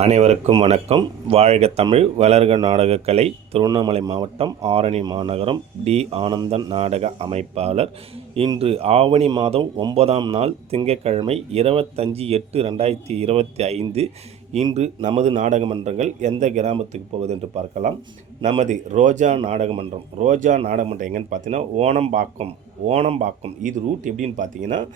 அனைவருக்கும் வணக்கம். வாழ்க தமிழ் வளர்க நாடகக்கலை திருவண்ணாமலை மாவட்டம் ஆரணி மாநகரம் டி. ஆனந்தன் நாடக அமைப்பாளர். இன்று ஆவணி மாதம் ஒன்பதாம் நாள் திங்கட்கிழமை இருபத்தஞ்சி எட்டு ரெண்டாயிரத்தி இருபத்தி ஐந்து. இன்று நமது நாடக மன்றங்கள் எந்த கிராமத்துக்கு போகுது என்று பார்க்கலாம். நமது ரோஜா நாடகமன்றம் ரோஜா நாடகமன்றம் எங்கன்னு பார்த்தீங்கன்னா ஓணம்பாக்கம். ஓணம்பாக்கம். இது ரூட் எப்படின்னு பார்த்தீங்கன்னா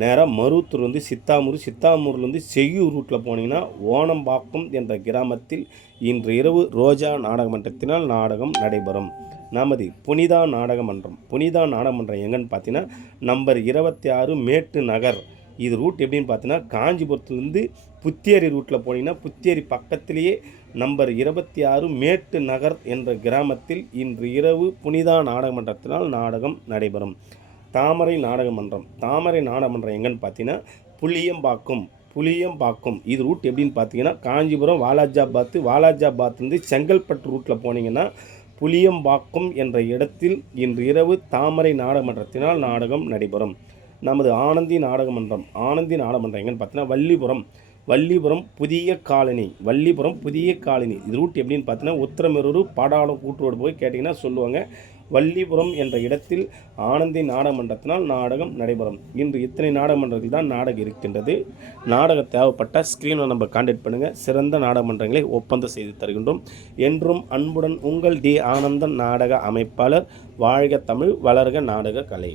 நேராக மருத்தூர்லேருந்து சித்தாமூர் சித்தாமூர்லேருந்து செய்யூர் ரூட்டில் போனீங்கன்னா ஓணம்பாக்கம் என்ற கிராமத்தில் இன்று இரவு ரோஜா நாடக மன்றத்தினால் நாடகம் நடைபெறும். நமது புனிதா நாடக மன்றம். புனிதா நாடக மன்றம் எங்கன்னு பார்த்தீங்கன்னா நம்பர் இருபத்தி ஆறு மேட்டு நகர். இது ரூட் எப்படின்னு பார்த்தீங்கன்னா காஞ்சிபுரத்துலேருந்து புத்தேரி ரூட்டில் போனீங்கன்னா புத்தேரி பக்கத்திலேயே நம்பர் இருபத்தி ஆறு மேட்டு நகர் என்ற கிராமத்தில் இன்று இரவு புனிதா நாடக மன்றத்தினால் நாடகம் நடைபெறும். தாமரை நாடகமன்றம். தாமரை நாடகமன்றம் எங்கன்னு பார்த்தீங்கன்னா புளியம்பாக்கம் புளியம்பாக்கம். இது ரூட் எப்படின்னு பார்த்தீங்கன்னா காஞ்சிபுரம் வாலாஜாபாத் வாலாஜாபாத்லேருந்து செங்கல்பட்டு ரூட்டில் போனீங்கன்னா புளியம்பாக்கம் என்ற இடத்தில் இன்று இரவு தாமரை நாடகமன்றத்தினால் நாடகம் நடைபெறும். நமது ஆனந்தி நாடகமன்றம். ஆனந்தி நாடகமன்றம் எங்கன்னு பார்த்தீங்கன்னா வள்ளிபுரம். வள்ளிபுரம் புதிய காலனி. வள்ளிபுரம் புதிய காலனி. இது ரூட் எப்படின்னு பார்த்தீங்கன்னா உத்தரமேரூர் பாடாளம் கூட்டுரோடு போய் கேட்டிங்கன்னா சொல்லுவாங்க. வள்ளிபுரம் என்ற இடத்தில் ஆனந்தி நாடகமன்றத்தினால் நாடகம் நடைபெறும். இன்று இத்தனை நாடகமன்றத்தில் தான் நாடகம் இருக்கின்றது. நாடகம் தேவைப்பட்ட ஸ்க்ரீனை நம்ம கான்டாக்ட் பண்ணுங்கள் சிறந்த நாடகமன்றங்களை ஒப்பந்தம் செய்து தருகின்றோம். என்றும் அன்புடன் உங்கள் டி. ஆனந்தன் நாடக அமைப்பாளர் வாழ்க தமிழ் வளர்க நாடக கலை.